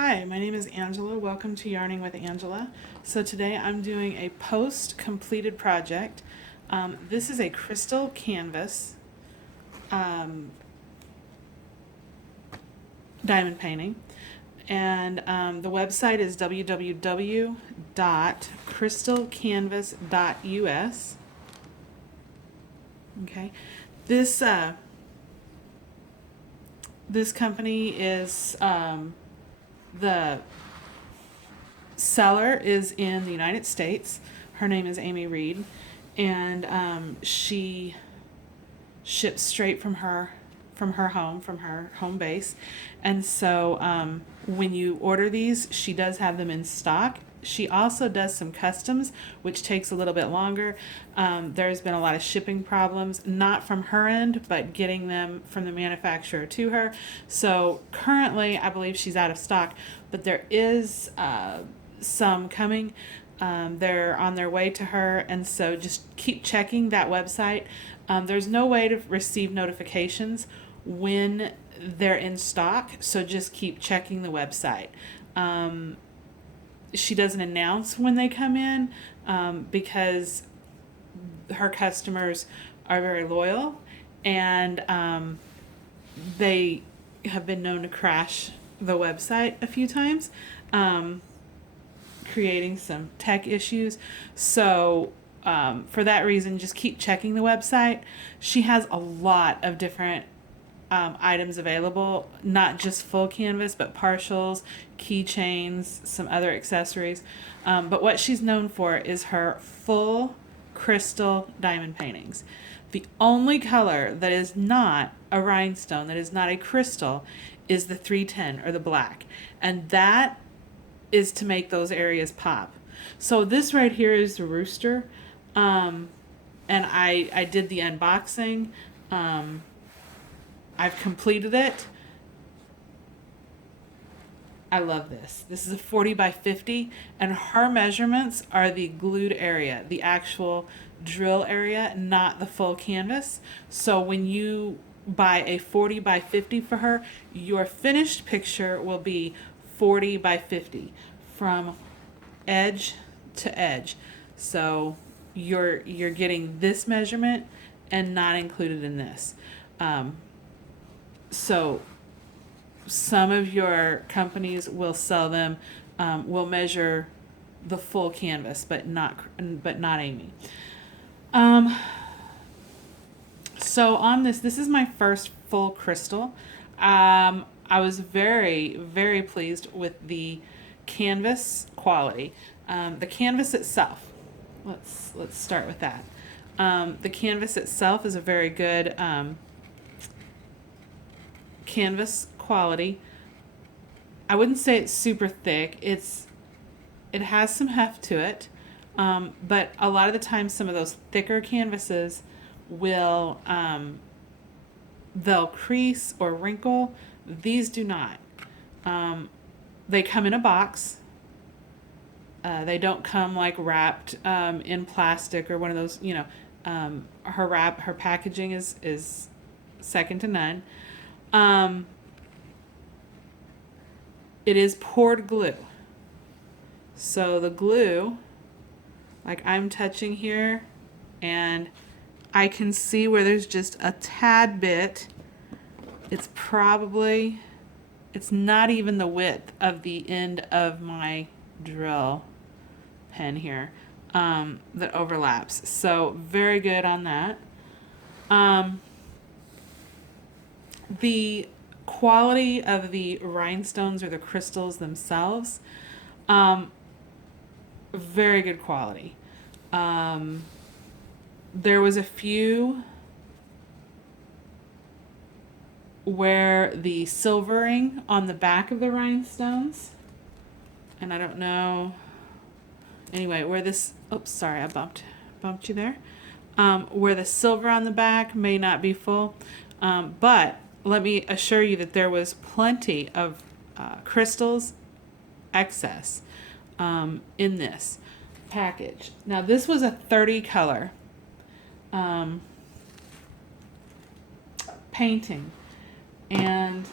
Hi, my name is Angela. Welcome to Yarning with Angela. So today I'm doing a post-completed project. This is a crystal canvas diamond painting. And the website is www.crystalcanvas.us. Okay. This this company is the seller is in the United States. Her name is Amy Reed, and she ships straight from her home base. And so when you order these, she does have them in stock. She also does some customs, which takes a little bit longer. There's been a lot of shipping problems, not from her end, but getting them from the manufacturer to her. So currently, I believe she's out of stock, but there is some coming. They're on their way to her, and so just keep checking that website. There's no way to receive notifications when they're in stock, so just keep checking the website. She doesn't announce when they come in because her customers are very loyal, and they have been known to crash the website a few times, creating some tech issues. So for that reason, just keep checking the website. She has a lot of different items available, not just full canvas, but partials, keychains, some other accessories. But what she's known for is her full crystal diamond paintings. The only color that is not a rhinestone, that is not a crystal, is the 310 or the black. And that is to make those areas pop. So this right here is the Rooster. And I did the unboxing. I've completed it. I love this. This is a 40 by 50, and her measurements are the glued area, the actual drill area, not the full canvas. So when you buy a 40 by 50 for her, your finished picture will be 40 by 50 from edge to edge. So you're getting this measurement and not included in this. So some of your companies will sell them, will measure the full canvas, but not Amy. So on this is my first full crystal. I was very, very pleased with the canvas quality. The canvas itself, let's start with that. The canvas itself is a very good canvas quality. I wouldn't say it's super thick. It has some heft to it, but a lot of the time some of those thicker canvases will they'll crease or wrinkle. These do not. They come in a box. They don't come like wrapped in plastic or one of those. Her packaging is second to none. It is poured glue. So the glue, like I'm touching here, and I can see where there's just a tad bit. It's not even the width of the end of my drill pen here that overlaps. So very good on that. The quality of the rhinestones or the crystals themselves, very good quality. There was a few where the silvering on the back of the rhinestones, and I don't know, anyway, where this, oops, sorry, I bumped you there, where the silver on the back may not be full, but let me assure you that there was plenty of crystals excess in this package. Now this was a 30 color painting, and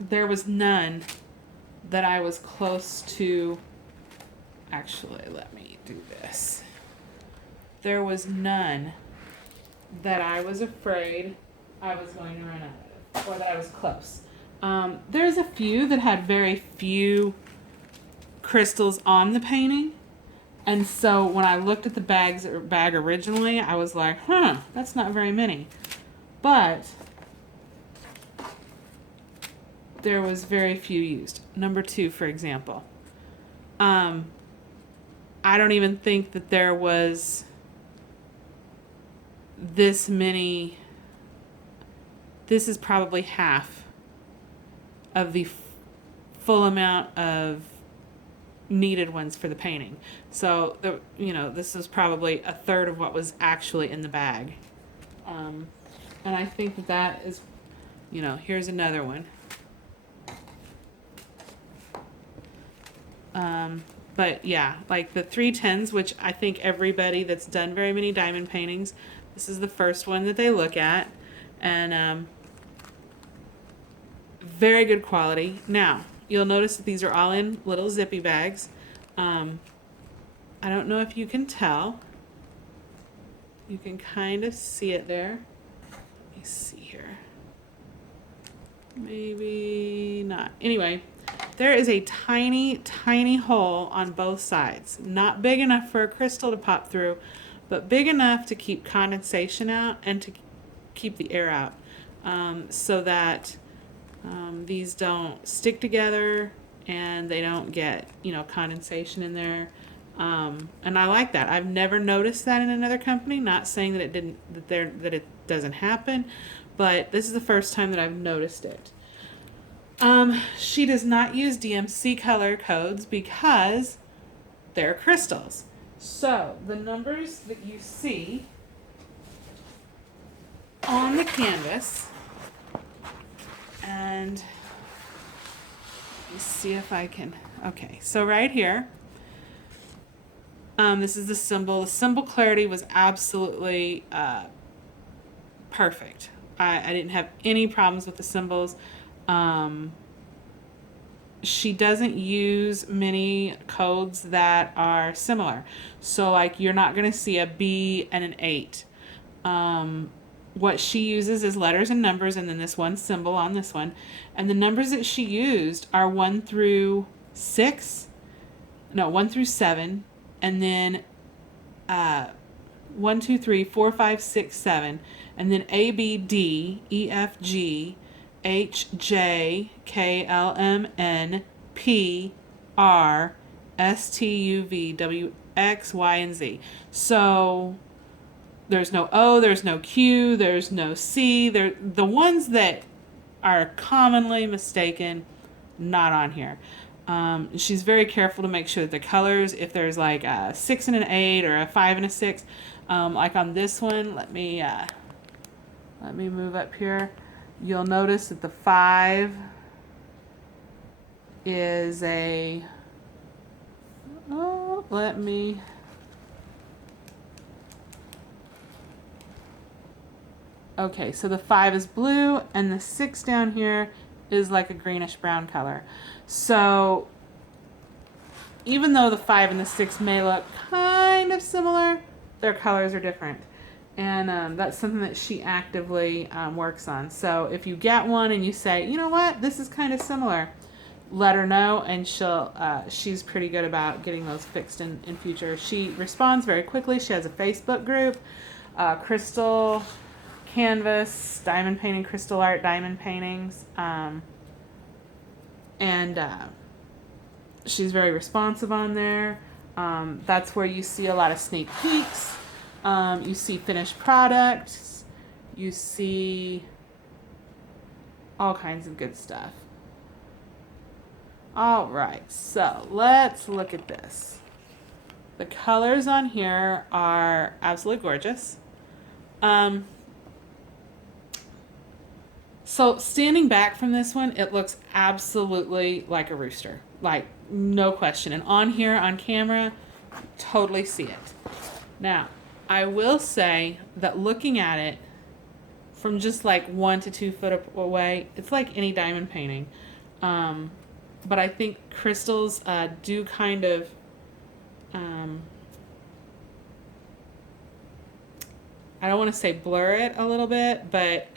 there was none that I was close to. Actually, let me do this. There was none that I was afraid I was going to run out of, or that I was close. There's a few that had very few crystals on the painting. And so when I looked at the bag originally, I was like, that's not very many. But there was very few used. Number 2, for example. I don't even think that there was this many. This is probably half of the full amount of needed ones for the painting. So, this is probably a third of what was actually in the bag. And I think that is, here's another one. But yeah, like the 310s, which I think everybody that's done very many diamond paintings, this is the first one that they look at. And very good quality. Now, you'll notice that these are all in little zippy bags. I don't know if you can tell. You can kind of see it there. Let me see here. Maybe not. Anyway, there is a tiny, tiny hole on both sides. Not big enough for a crystal to pop through, but big enough to keep condensation out and to keep the air out, so that these don't stick together and they don't get, condensation in there. And I like that. I've never noticed that in another company. Not saying that that it doesn't happen, but this is the first time that I've noticed it. She does not use DMC color codes because they're crystals. So the numbers that you see on the canvas, and let me see if I can. Okay, so right here. This is the symbol. The symbol clarity was absolutely perfect. I didn't have any problems with the symbols. She doesn't use many codes that are similar. So like you're not going to see a B and an 8. What she uses is letters and numbers and then this one symbol on this one. And the numbers that she used are 1 through 7. And then 1, 2, 3, 4, 5, 6, 7, and then A, B, D, E, F, G, H, J, K, L, M, N, P, R, S, T, U, V, W, X, Y, and Z. So there's no O, there's no Q, there's no C. They're the ones that are commonly mistaken, not on here. She's very careful to make sure that the colors, if there's like a 6 and an 8 or a 5 and a 6, like on this one, let me move up here. You'll notice that the 5 is a, okay, so the 5 is blue and the 6 down here is like a greenish brown color. So even though the 5 and the 6 may look kind of similar, their colors are different. And that's something that she actively works on. So if you get one and you say, you know what, this is kind of similar, let her know, and she's pretty good about getting those fixed in future. She responds very quickly. She has a Facebook group, Crystal Canvas, Diamond Painting, Crystal Art Diamond Paintings. And she's very responsive on there. That's where you see a lot of sneak peeks. You see finished products. You see all kinds of good stuff. All right, so let's look at this. The colors on here are absolutely gorgeous. So standing back from this one, it looks absolutely like a rooster. Like, no question. And on here, on camera, totally see it. Now, I will say that looking at it from just like 1 to 2 foot away, it's like any diamond painting. But I think crystals do kind of um, I don't want to say blur it a little bit, but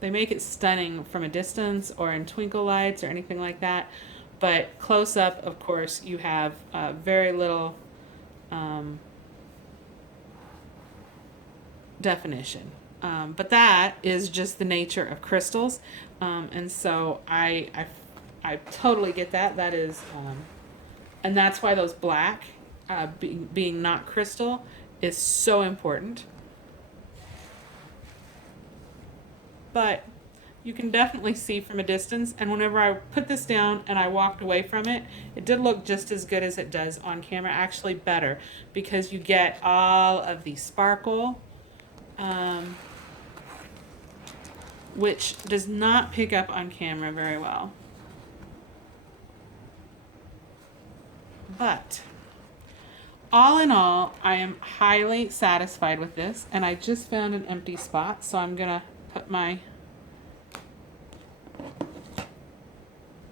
they make it stunning from a distance or in twinkle lights or anything like that. But close up, of course, you have very little um, definition. But that is just the nature of crystals. And so I totally get that. That is, and that's why those black, being not crystal, is so important. But you can definitely see from a distance, and whenever I put this down and I walked away from it, it did look just as good as it does on camera, actually better, because you get all of the sparkle, which does not pick up on camera very well. But all in all, I am highly satisfied with this, and I just found an empty spot, so I'm gonna put my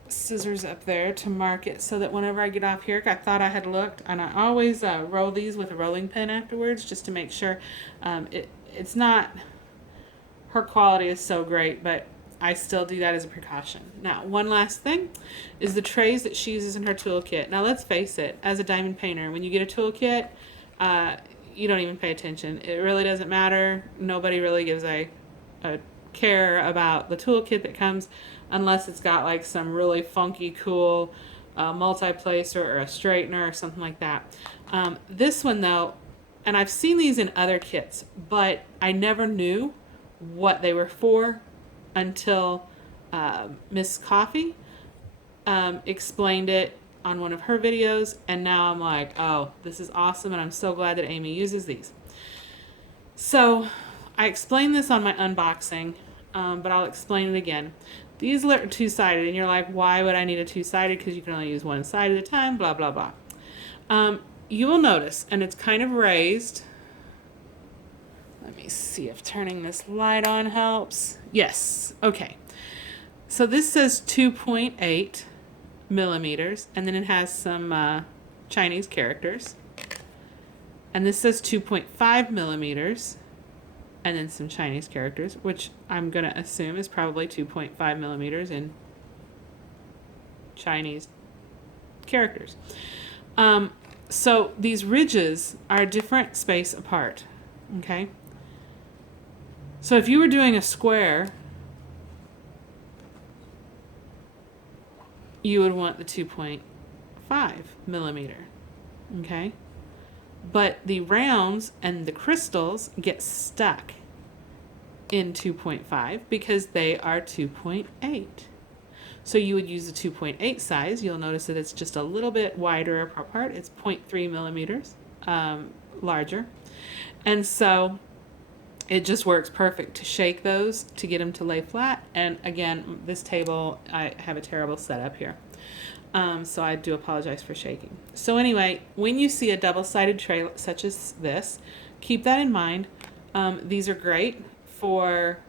scissors up there to mark it so that whenever I get off here, I thought I had looked, and I always roll these with a rolling pin afterwards just to make sure. It's not, her quality is so great, but I still do that as a precaution. Now, one last thing is the trays that she uses in her toolkit. Now, let's face it, as a diamond painter, when you get a toolkit, you don't even pay attention. It really doesn't matter. Nobody really gives a care about the toolkit that comes unless it's got like some really funky, cool multi-placer or a straightener or something like that. This one, though, and I've seen these in other kits, but I never knew what they were for until Miss Coffee explained it on one of her videos, and now I'm like, oh, this is awesome, and I'm so glad that Amy uses these. So I explained this on my unboxing, but I'll explain it again. These are two-sided, and you're like, why would I need a two-sided? Because you can only use one side at a time, blah, blah, blah. You will notice, and it's kind of raised. Let me see if turning this light on helps. Yes. Okay. So this says 2.8 millimeters, and then it has some Chinese characters. And this says 2.5 millimeters, and then some Chinese characters, which I'm going to assume is probably 2.5 millimeters in Chinese characters. So these ridges are a different space apart. Okay. So if you were doing a square, you would want the 2.5 millimeter, okay? But the rounds and the crystals get stuck in 2.5 because they are 2.8. So you would use the 2.8 size. You'll notice that it's just a little bit wider apart. It's 0.3 millimeters larger. And so it just works perfect to shake those to get them to lay flat. And again, this table, I have a terrible setup here. So I do apologize for shaking. So anyway, when you see a double-sided tray such as this, keep that in mind. These are great for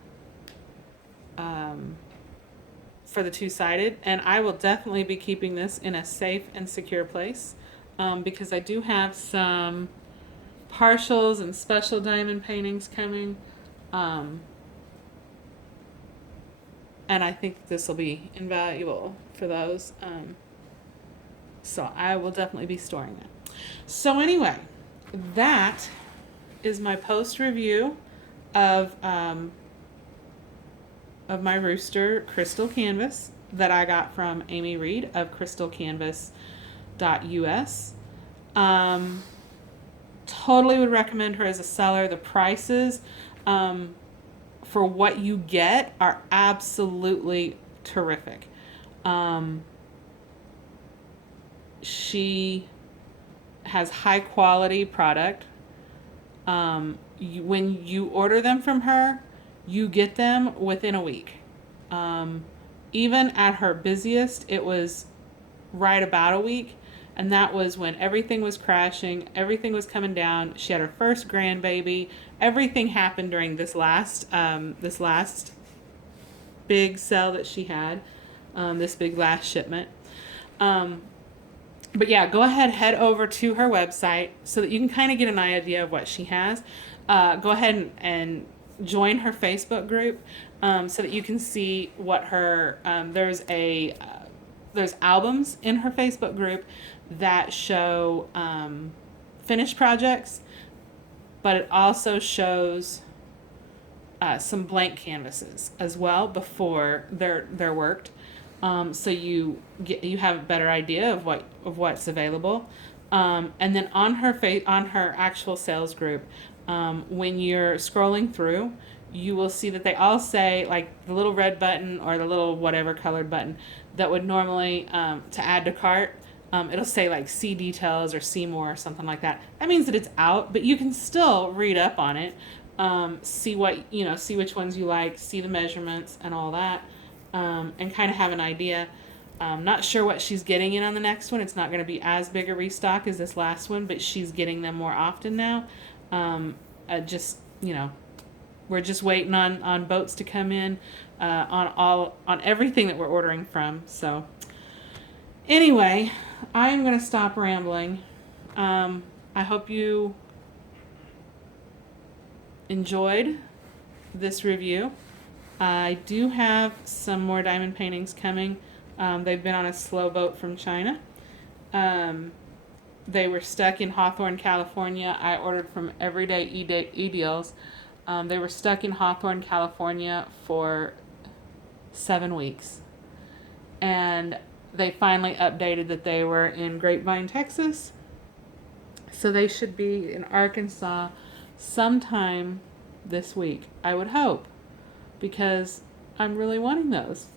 the two-sided, and I will definitely be keeping this in a safe and secure place because I do have some partials and special diamond paintings coming, and I think this will be invaluable for those, so I will definitely be storing that. So anyway, that is my post review of my Rooster crystal canvas that I got from Amy Reed of crystalcanvas.us. Totally would recommend her as a seller. The prices for what you get are absolutely terrific. She has high quality product. When you order them from her, you get them within a week. Even at her busiest, it was right about a week. And that was when everything was crashing, everything was coming down. She had her first grandbaby. Everything happened during this last big sell that she had, this big last shipment. But yeah, go ahead, head over to her website so that you can kind of get an idea of what she has. Go ahead and join her Facebook group so that you can see what her there's albums in her Facebook group that show finished projects, but it also shows some blank canvases as well before they're worked. So you have a better idea of what's available. And then on her actual sales group, when you're scrolling through, you will see that they all say, like, the little red button or the little whatever colored button that would normally to add to cart. It'll say like see details or see more or something like that. That means that it's out, but you can still read up on it, see which ones you like, see the measurements and all that. And kind of have an idea. Not sure what she's getting in on the next one. It's not going to be as big a restock as this last one, but she's getting them more often now. We're just waiting on boats to come in, on everything that we're ordering from. So anyway, I am going to stop rambling. I hope you enjoyed this review. I do have some more diamond paintings coming. They've been on a slow boat from China. They were stuck in Hawthorne, California. I ordered from Everyday E-Deals. They were stuck in Hawthorne, California for 7 weeks. And they finally updated that they were in Grapevine, Texas. So they should be in Arkansas sometime this week, I would hope, because I'm really wanting those.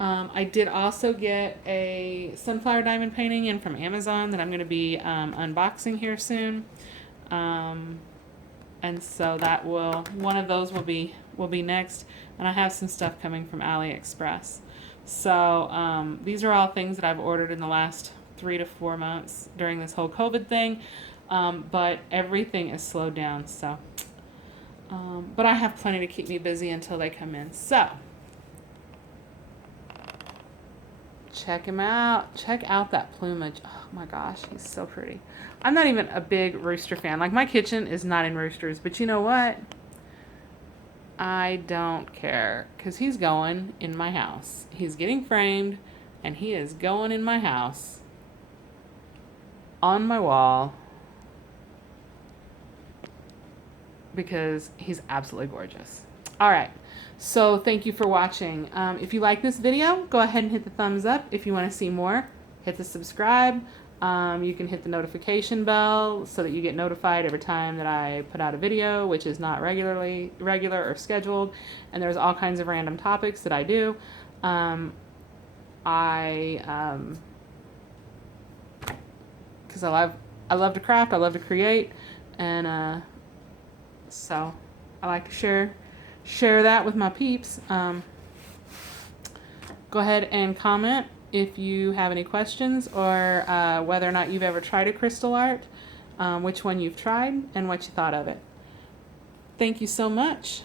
I did also get a sunflower diamond painting in from Amazon that I'm going to be unboxing here soon. And so one of those will be next. And I have some stuff coming from AliExpress. So these are all things that I've ordered in the last 3 to 4 months during this whole COVID thing. But everything is slowed down. So, but I have plenty to keep me busy until they come in. So check him out. Check out that plumage. Oh my gosh, he's so pretty. I'm not even a big rooster fan. Like, my kitchen is not in roosters, but you know what? I don't care, because he's going in my house. He's getting framed, and he is going in my house, on my wall, because he's absolutely gorgeous. All right. So thank you for watching. If you like this video, go ahead and hit the thumbs up. If you want to see more, hit the subscribe. You can hit the notification bell so that you get notified every time that I put out a video, which is not regular or scheduled. And there's all kinds of random topics that I do. Because I love to craft, I love to create, and so I like to share that with my peeps. Go ahead and comment if you have any questions, or whether or not you've ever tried a crystal art, which one you've tried, and what you thought of it. Thank you so much.